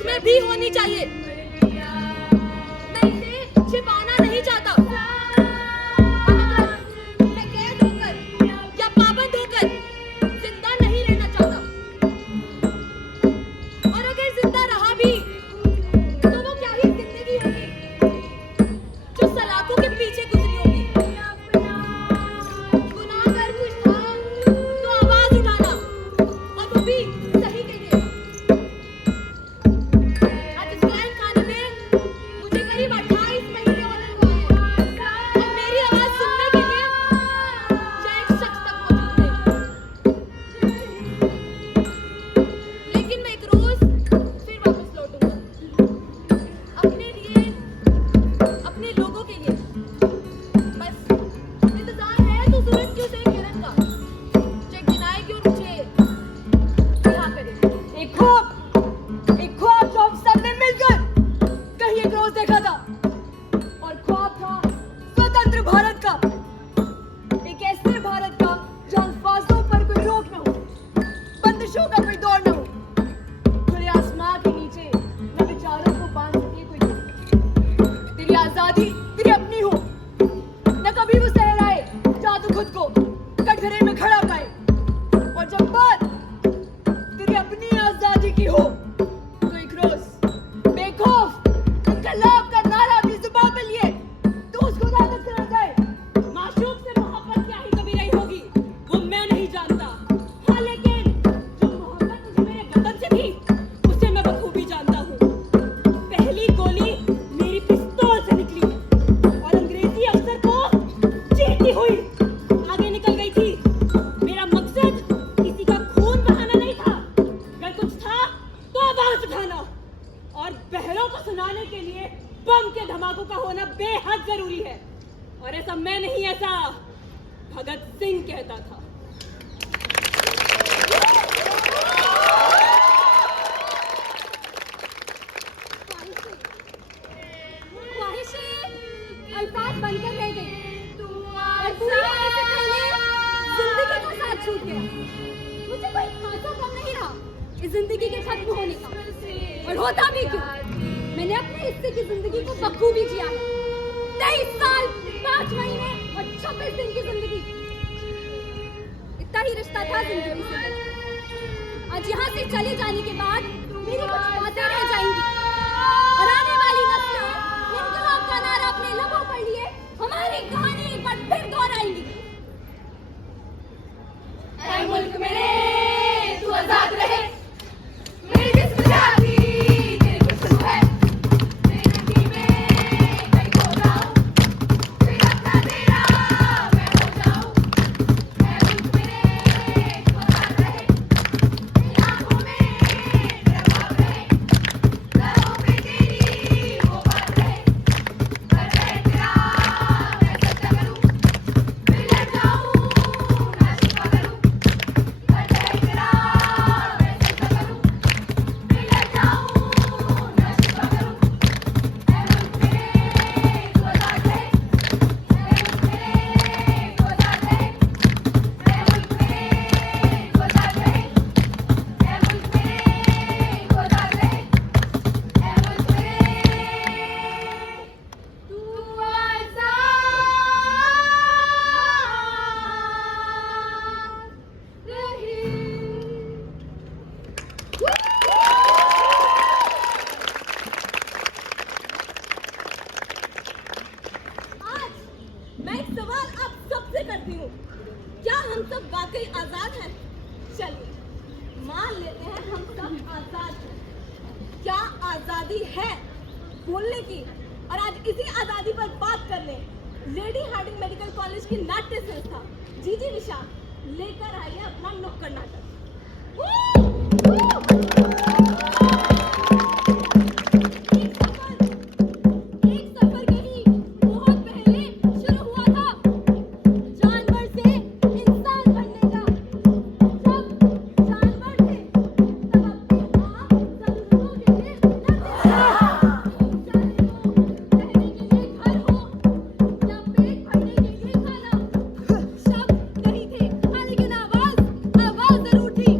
मुझ में भी होनी चाहिए। मैं इसे छिपाना नहीं चाहता। मैं कैद होकर या पाबंद होकर जिंदा नहीं रहना चाहता। और अगर जिंदा रहा भी तो वो क्या ही जिंदगी होगी जो सलाखों के पीछे गुजरी होगी। गुनाह अगर कुछ था तो आवाज उठाना, और वो भी सही के लिए। आज इस कैद खाने में मुझे करीब 28 महीने होने को आए हैं, और मेरी आवाज सुनने के लिए यह एक शख्स तक मौजूद नहीं। लेकिन मैं एक रोज फिर वापस लौटूंगा, अपने लिए, अपने लोगों के लिए। बस इंतजार है तो सूरज की उस एक किरण का जो एक दिन आएगी और मुझे रिहा करेगी। एक ख्वाब जो हम सबने मिलकर कहीं एक रोज देखा था, और ख्वाब था स्वतंत्र भारत का, एक ऐसे भारत का जहाँ अल्फाजों पर कोई रोक न हो, बंदिशों का कोई दौर न हो, खुले आसमां के नीचे न विचारों को बांध सके कोई लोग। तेरी आजादी तेरी अपनी हो, न कभी वो सहराए जहाँ तू खुद को कटघरे में खड़ा पाए। और जब बात तेरी अपनी आजादी की हो तो एक रोज बेखौफ इनकलाब का नारा भी जुबान पे लिए तो उसको आदत से रह जाए। माशूक से मोहब्बत क्या ही कभी रही होगी वो मैं नहीं जानता। हाँ, लेकिन जो मोहब्बत मुझे मेरे वतन से थी उसे मैं बखूबी जानता हूँ। पहली गोली मेरी पिस्तौल से निकली और अंग्रेजी अफसर को चीरती हुई आगे निकल गई थी। मेरा मकसद किसी का खून बहाना नहीं था। अगर कुछ था तो आवाज उठाना, और बहरों को सुनाने के लिए बम के धमाकों का होना बेहद जरूरी है। और ऐसा मैं नहीं, ऐसा भगत सिंह कहता था। ख्वाहिशें अल्फाज बनकर रह गई और पूरी होने से पहले जिंदगी का साथ छूट गया। मुझे कोई खासा गम नहीं रहा इस जिंदगी के खत्म होने का, और होता भी क्यों, मैंने अपने हिस्से की जिंदगी को बखूबी जिया है। 23 साल 5 महीने और 26 दिन की जिंदगी, इतना ही रिश्ता था जिंदगी से। आज यहाँ से चले जाने के बाद मेरी कुछ बातें रह जाएंगी, और आने वाली नस्लें इनकलाब का नारा अपने लबों पर लिए हमारी कहानी एक बार फिर दोहराएंगी। ऐ मुल्क मेरे तू आजाद रहे, मेरी जिस्म जाती तेरी खुशबू है, मेरी नदी में कहीं खो जाऊं, फिर अपना तेरा मैं हो जाऊं। ऐ मुल्क मेरे तू आजाद रहे, मेरी आंखों में तेरा ख्वाब रहे, लबों पे तेरी वो बात रहे, कर रहे तेरा मैं सच्चा करूं, फिर लड़ जाऊं ना छुपा करूं, कर रहे तेरा मैं सच्चा करूं, फिर लड़ जाऊं ना छुपा करूं। ऐ मुल्क मेरे तू आजाद रहे, ऐ मुल्क मेरे तू आजाद रहे, ऐ मुल्क मेरे तू आजाद रहे, ऐ मुल्क मेरे तू आजाद रहे, ऐ मुल्क मेरे तू आजाद रहे। आज मैं एक सवाल आप सबसे करती हूँ, क्या हम सब वाकई आजाद हैं? चलिए मान लेते हैं हम सब आजाद हैं। क्या आजादी है बोलने की? और आज इसी आजादी पर बात करने लेडी हार्डिंग मेडिकल कॉलेज की नाट्य संस्था जीजी विशाल लेकर आई है अपना नुक्कड़ नाटक। एक सफर कहीं बहुत पहले शुरू हुआ था, जानवर से इंसान बनने का। जब जानवर थे तब अपने आप जरूरतों के लिए लड़ते थे। जाने दो, रहने के लिए घर हो या पेट भरने के लिए खाना, शब्द नहीं थे, हाँ, लेकिन आवाज जरूर थी।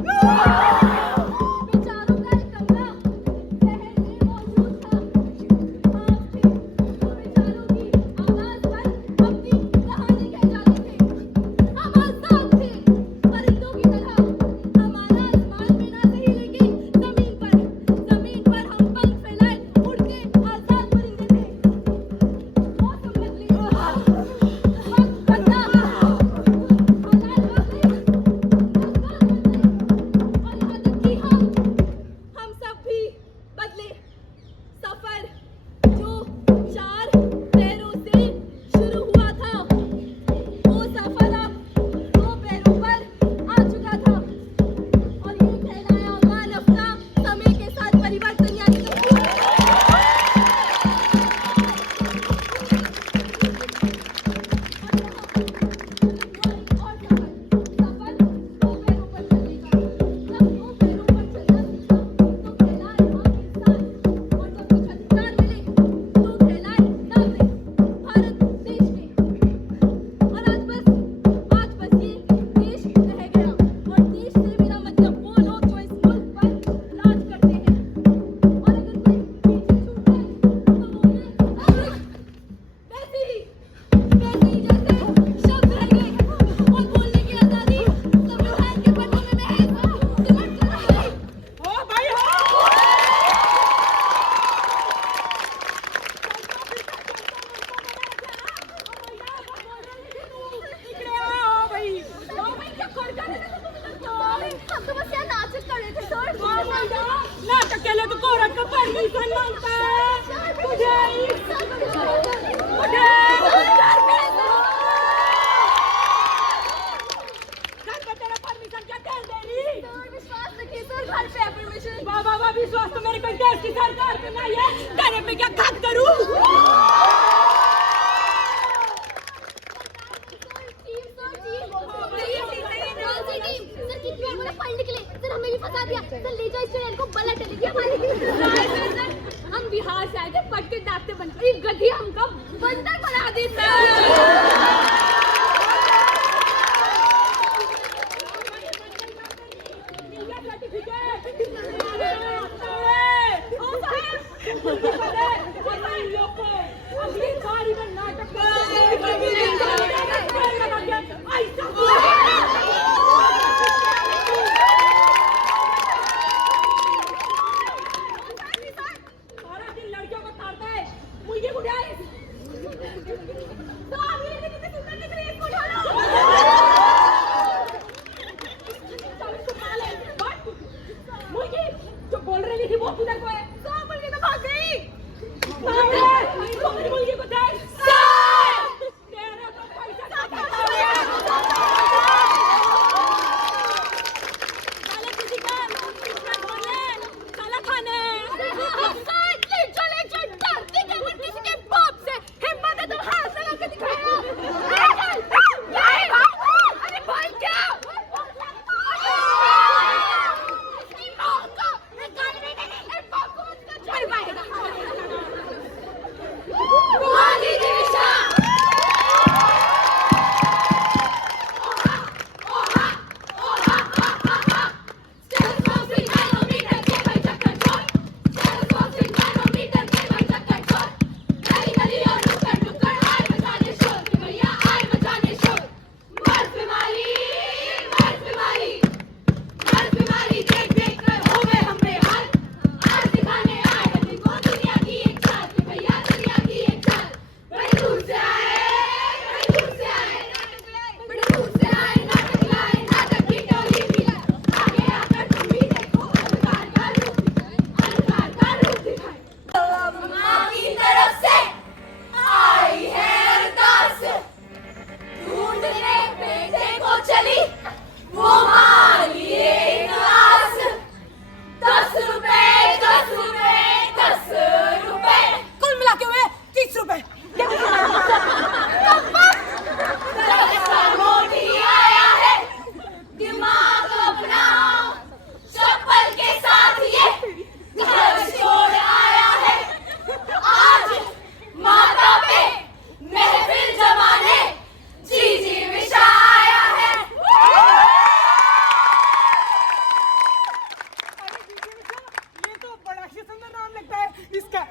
औरत का परमिशन मांगता है तेरा परमिशन क्या कर दे रही? विश्वास रखिए सर, घर पे है परमिशन। वाह विश्वास तो मेरे को देश की सरकार पे नहीं है, तेरे पे क्या खत करूं? हमें भी फंसा दिया। सर ले जाओ इस चुड़ैल को, बला चलेगी हमारी। हम बिहार से आए थे, पढ़ के डॉक्टर बनकर ये गधी हमका बंदर बना दी सर।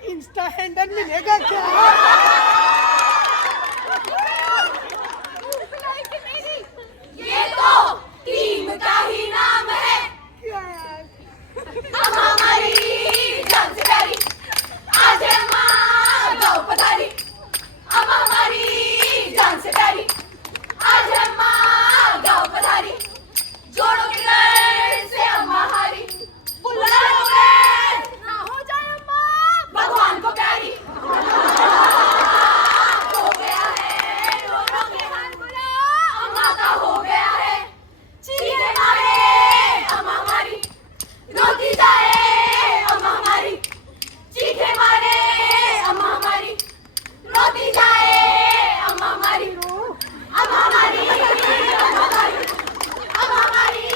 इंस्टा हैंडल मिलेगा क्या? ये तो टीम का ही नाम है। अब हमारी जान से प्यारी आज है माँ गाँव पधारी। अब हमारी जान से प्यारी आज है माँ गाँव पधारी। जोड़ों के घर से अम्मा हारी बुला लो ना हो जाए अम्मा भगवान को प्यारी। हो गया है दोनों के हाथ बुला अम्मा का हो गया है। चीज़ें मारे अम्मा हमारी रोती जाए अम्मा हमारी। चीखे मारे अम्मा हमारी रोती जाए अम्मा हमारी। अम्मा हमारी अम्मा हमारी अम्मा हमारी अम्मा हमारी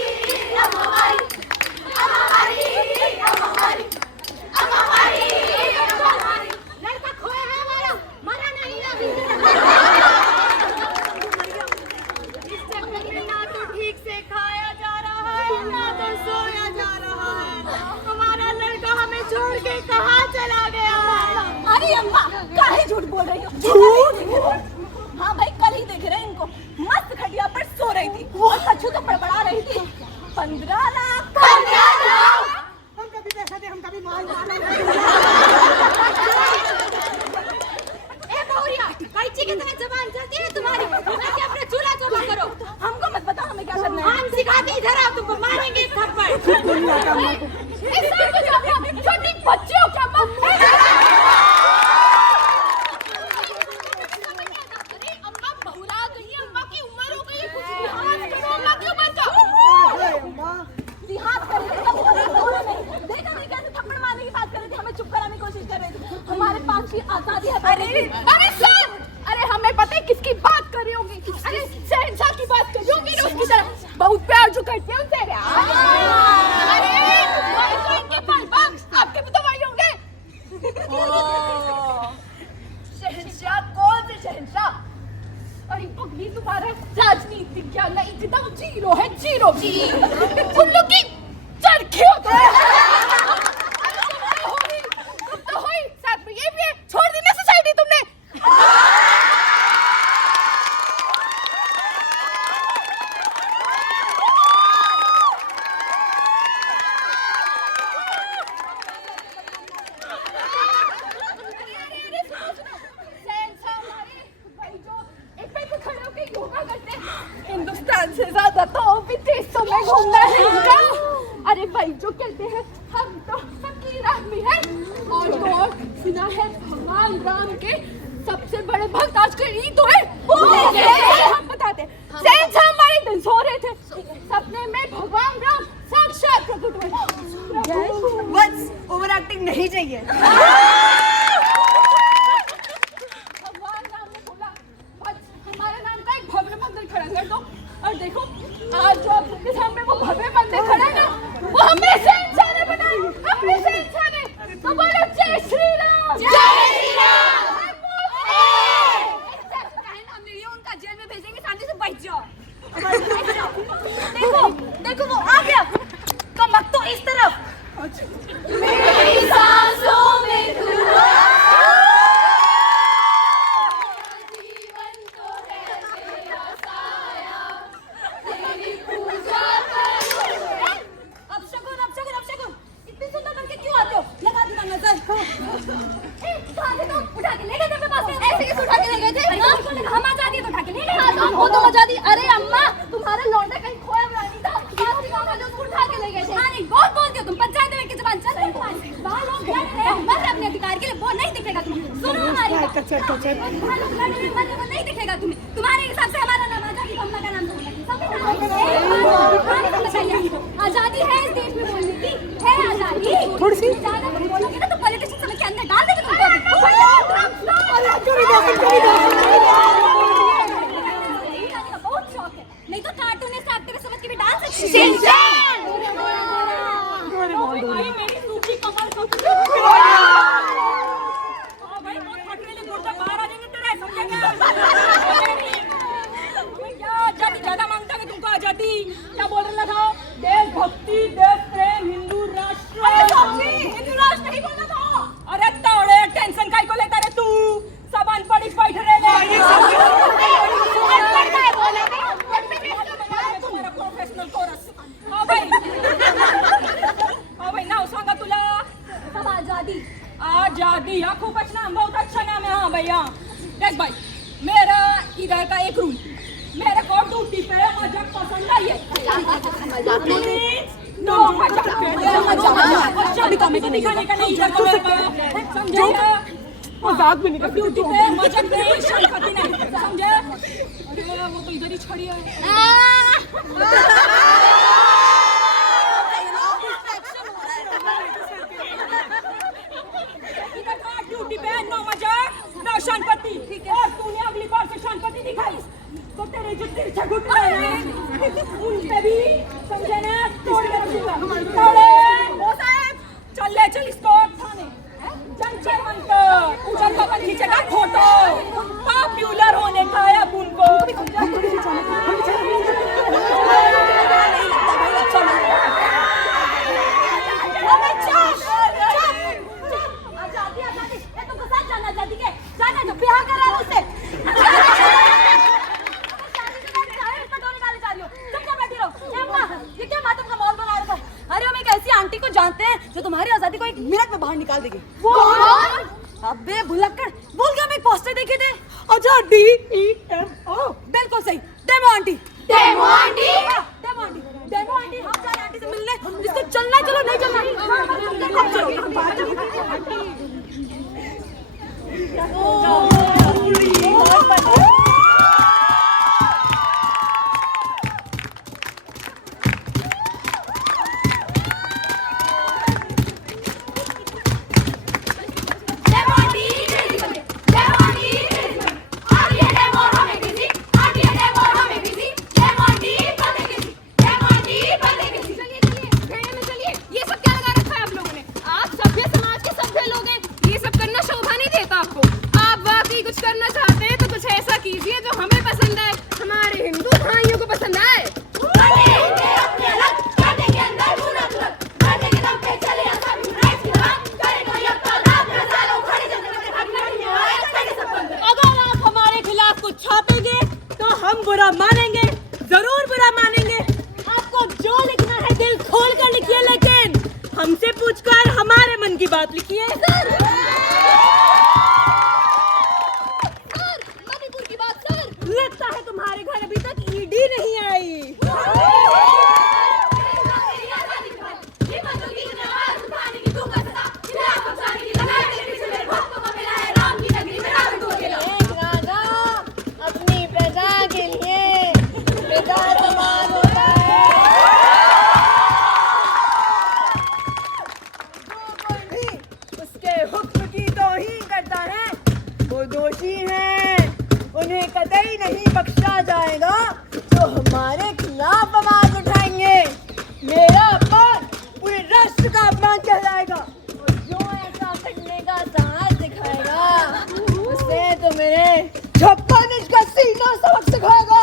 अम्मा हमारी अम्मा हमारी अम्मा हमारी अम्मा हमारी। लड़का खोया है हमारा, मरा नहीं अभी। इस जंगल में ना तो ठीक से खाया जा रहा है ना तो सोया जा रहा है। हमारा लड़का हमें छोड़ के कहाँ चला गया? अरे अम्मा काहे झूठ बोल रही हो? झूठ? हाँ भाई कल ही देख रहे हैं इनको, मस्त खटिया पर सो रही थी और कछु तो बड़बड़ा रही थी। 15 लाख। हम कभी पैसा दे, हम कभी माल मार। ए बहुरिया, कैची की तरह जबान चलती है तुम्हारी? जाके अपना चूल्हा चौका करो। हमको मत बता हमें क्या करना है। हम सिखाते इधर आओ, तुमको मारेंगे एक थप्पड़। छोटी करती है उनसे। अरे वही तो इनके पलपम, आपके भी तो वही होंगे। शहंशाह कौन से शहंशाह? अरे पगली तुम्हारा राजनीतिक ज्ञान ना एकदम जीरो है, जीरो। उन लोग की चरखी होती है। तो होई साथ में ये भी है, छोड़ दी ना सोसाइटी तुमने। हिंदुस्तान से ज्यादा तो विदेशों में घूमना है इनका। अरे भाई जो कहते हैं हम तो फकीर आदमी हैं, और तो और सुना है भगवान राम के सबसे बड़े भक्त आजकल ईद है। हम बताते हैं हमारे दिन सो रहे थे, सपने में भगवान राम साक्षात प्रकट हुए। बस ओवर एक्टिंग नहीं चाहिए। भगवान राम ने बोला बस हमारे नाम का एक भव्य मंदिर खड़ा कर दो, और देखो आज जो आप सबके सामने वो भव्य मंदिर खड़ा है ना, वो हमने शहंशाह ने बनाया, हमने शहंशाह ने। तो बोलो जय श्री राम। जय श्री राम। हमने ये उनका जेल में भेजेंगे, शांति से बैठ जाओ। देखो देखो वो आ गया, कमक तो इस तरफ। मेरी सांसों में तू हो, जीवन तो है तेरा साया, तेरी पूजा करूं। अब शगुन, इतनी सुंदर बनके क्यों आते हो? लगा दी ना नजर। कहाँ थे तुम? उठा के ले गए थे अपने पास से। ऐसे कैसे उठा के ले गए थे? हम आजादी तो उठा के ले गए। हाँ तो हमको तो आजादी। अरे अम्मा तुम्हारा लौंडा कहीं खोया हुआ नहीं था, उसको उठा के ले गए थे। अरे बहुत बोलते हो तुम, पंचायत में की जुबान चल रही है। बाहर लोग लड़ रहे हैं, मर अपने अधिकार के लिए, वो नहीं दिखेगा तुम्हें। सुनो हमारी बात। बाहर लोग लड़ रहे हैं, मर रहे हैं, वो नहीं दिखेगा तुम्हें। तुम्हारे हिसाब से हमारा नाम आजादी, अम्मा का नाम आजादी है इस देश में बोलने की, है आजादी। थोड़ी सी ज्यादा बोलोगे ना तो पॉलिटिशियन समझ के अंदर डाल देंगे तुमको। बहुत शौक है, नहीं तो कार्टूनिस्ट एक्टर समझ के भी डाल सकते हैं। मेरी सूची कमर को भाई बहुत फटने लगे, गुर्दा बाहर आ जाएंगे तेरे, समझेगा? क्या आजादी ज्यादा मांगता है तुमको? आजादी क्या बोल रहा था? देशभक्ति, देश प्रेम, हिंदू राष्ट्र। हिंदू राष्ट्र नहीं बोलना था। अरे तोड़े टेंशन काहे को लेता रे तू? सब अनपढ़ बैठ रहे हैं। तुम्हारा प्रोफेशनल कोरस। हाँ भाई नाव सांगा तुला। सब आजादी। आजादी हा खूपच नाम, बहुत अच्छा नाम है। हाँ भैया देख भाई, मेरा इधर का एक रूल, मेरे को ड्यूटी पे मजाक पसंद आई है। नो मजाक तो दिखाने का नहीं, समझे? मजाक भी नहीं, ड्यूटी पे मजाक नहीं, संपत्ति नहीं, समझे? अरे वो तो इधर ही खड़ी है। ड्यूटी पे नो मजाक, नो शांति। और तूने अगली बार से शांति दिखाई तो तेरे जो तिरछे घुटने हैं उन पे भी समझे ना, तोड़ के रखूंगा। वो साहब चल ले, चल इसको थाने जंचर मंतर उधर का अपन खींचेगा फोटो, पॉपुलर होने का है अब उनको। जानते हैं जो तुम्हारी आजादी को एक मिनट में बाहर निकाल देगी। अबे भुलक्कड़, बोल क्या? मैं एक पोस्टर देखे थे, आजादी बिल्कुल सही। Demo aunty, demo aunty, demo aunty, demo aunty. हम जा रहे हैं आंटी से मिलने, इसको चलना, चलो नहीं चलना। डेमो आंटी हम बुरा मानेंगे, जरूर बुरा मानेंगे। आपको जो लिखना है दिल खोल कर लिखिए, लेकिन हमसे पूछकर हमारे मन की बात लिखिए। मणिपुर की बात सर। लगता है तुम्हारे घर अभी तक ईडी नहीं आई। अपनी प्रजा के लिए बेकार होता है। जो कोई भी उसके हुक्म की तौहीन करता है वो दोषी है, उन्हें कतई नहीं बख्शा जाएगा। जो हमारे खिलाफ आवाज उठाएंगे, मेरा अपमान पूरे राष्ट्र का अपमान कहलाएगा। और जो ऐसा करने का साहस दिखाएगा उसे तो मेरे 56 इंच का सीना सबक सिखाएगा।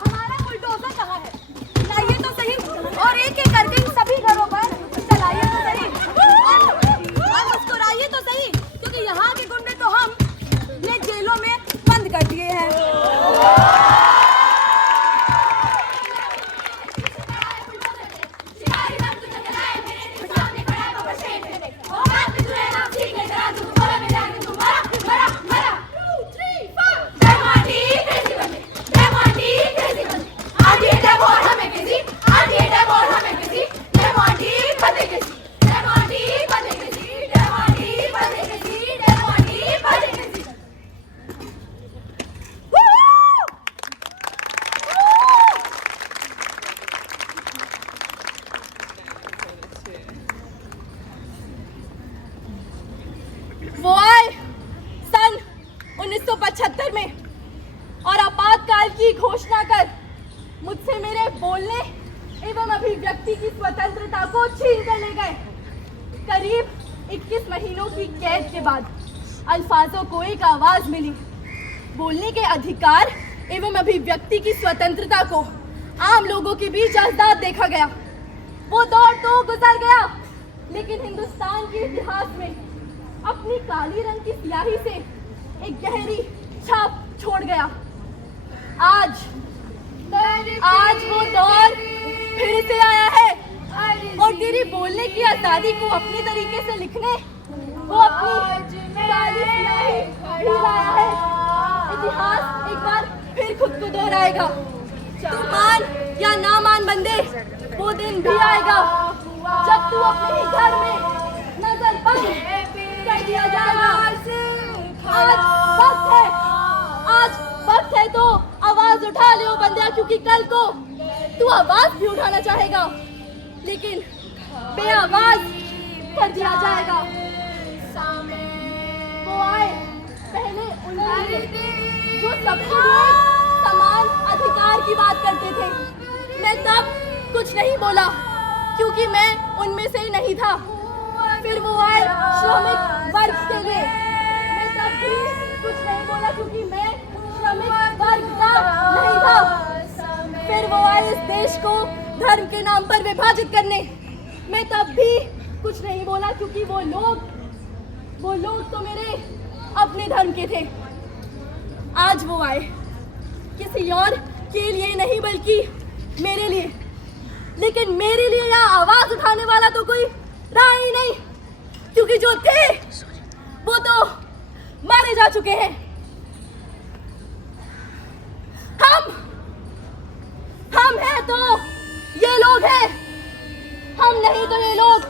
हमारा बुलडोजर कहाँ है? लाइए तो सही, और एक एक करके इन सभी घरों पर चलाइए तो सही, और मुस्कुराइए तो सही, क्योंकि यहाँ के गुंडे तो हमने जेलों में बंद कर दिए हैं। वो आए सन 1975 में और आपातकाल की घोषणा कर मुझसे मेरे बोलने एवं अभिव्यक्ति की स्वतंत्रता को छीन कर ले गए। करीब 21 महीनों की कैद के बाद अल्फाजों को एक आवाज मिली। बोलने के अधिकार एवं अभिव्यक्ति की स्वतंत्रता को आम लोगों के बीच आजाद देखा गया। वो दौर तो गुजर गया, लेकिन हिंदुस्तान के इतिहास में अपनी काली रंग की स्याही से एक गहरी छाप छोड़ गया। आज वो दौर फिर से आया है और तेरी बोलने की आजादी को अपनी तरीके से लिखने वो अपनी काली स्याही भी लाया है। इतिहास एक बार फिर खुद को दोहराएगा। तू मान या ना मान बंदे, वो दिन भी आएगा जब तू अपने ही घर में नजर बंद कर दिया जाएगा। आज वक्त है तो आवाज उठा ले ओ बंदिया, क्योंकि कल को तू आवाज भी उठाना चाहेगा, लेकिन बेआवाज कर दिया जाएगा। वो आए पहले उन्होंने जो सबके लिए समान अधिकार की बात करते थे। मैं तब कुछ नहीं बोला क्योंकि मैं उनमें से ही नहीं था। फिर वो आए श्रमिक वर्ग के लिए। मैं तब भी कुछ नहीं बोला क्योंकि मैं श्रमिक वर्ग का नहीं था। फिर वो आए इस देश को धर्म के नाम पर विभाजित करने। मैं तब भी कुछ नहीं बोला क्योंकि वो लोग तो मेरे अपने धर्म के थे। आज वो आए किसी और के लिए नहीं बल्कि मेरे लिए, लेकिन मेरे लिए यहाँ आवाज उठाने वाला तो कोई रहा ही नहीं, क्योंकि जो थे वो तो मारे जा चुके हैं। हम हैं तो ये लोग हैं, हम नहीं तो ये लोग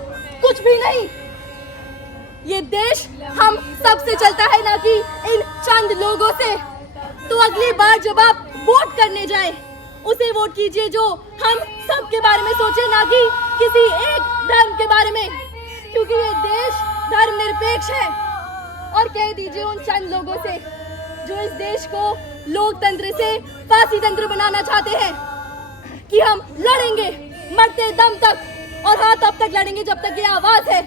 कुछ भी नहीं। ये देश हम सबसे चलता है, ना कि इन चंद लोगों से। तो अगली बार जब आप वोट करने जाएं, उसे वोट कीजिए जो हम सब के बारे में सोचे, ना कि किसी एक धर्म के बारे में, क्योंकि ये देश धर्मनिरपेक्ष है। और कह दीजिए उन चंद लोगों से जो इस देश को लोकतंत्र से फांसी तंत्र बनाना चाहते हैं कि हम लड़ेंगे मरते दम तक, और हाँ तब तक लड़ेंगे जब तक ये आवाज है।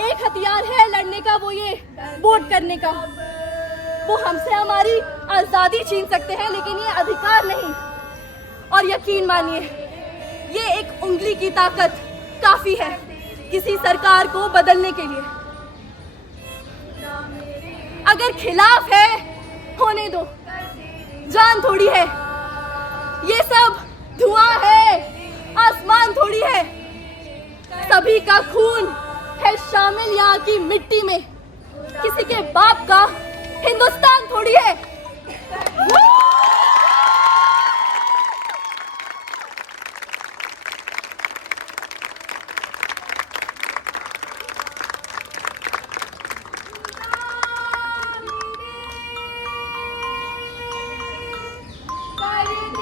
एक हथियार है लड़ने का, वो ये वोट करने का। वो हमसे हमारी आजादी छीन सकते हैं, लेकिन ये अधिकार नहीं। और यकीन मानिए ये एक उंगली की ताकत काफी है किसी सरकार को बदलने के लिए। अगर खिलाफ है होने दो, जान थोड़ी है, ये सब धुआं है, आसमान थोड़ी है, सभी का खून है शामिल यहाँ की मिट्टी में, किसी के बाप का हिंदुस्तान थोड़ी है।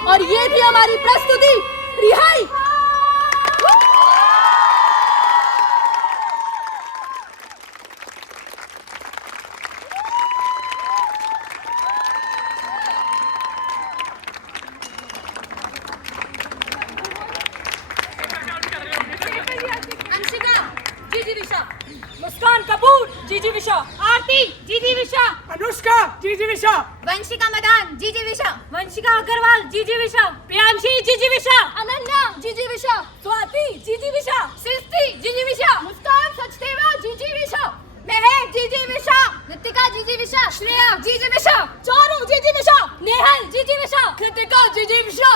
और ये थी हमारी प्रस्तुति रिहाई। अंशिका जीजी विशा, मुस्कान कपूर जीजी विशा, आरती जीजी विशा, अनुष्का जीजी विशा, वंशिका मदान जीजी विशा, वंशिका अग्रवाल जीजी विशा, प्रियांशी जीजी विशा, अनन्या जीजी विशा, स्वाति जीजी विशा, सृष्टि जीजी विशा, मुस्कान सचदेवा जीजी विशा, महक जीजी विशा, नितिका जीजी विशा, श्रेया जीजी विशा, चारू जीजी विशा, नेहल जीजी विशा, कृतिका जीजी विशा।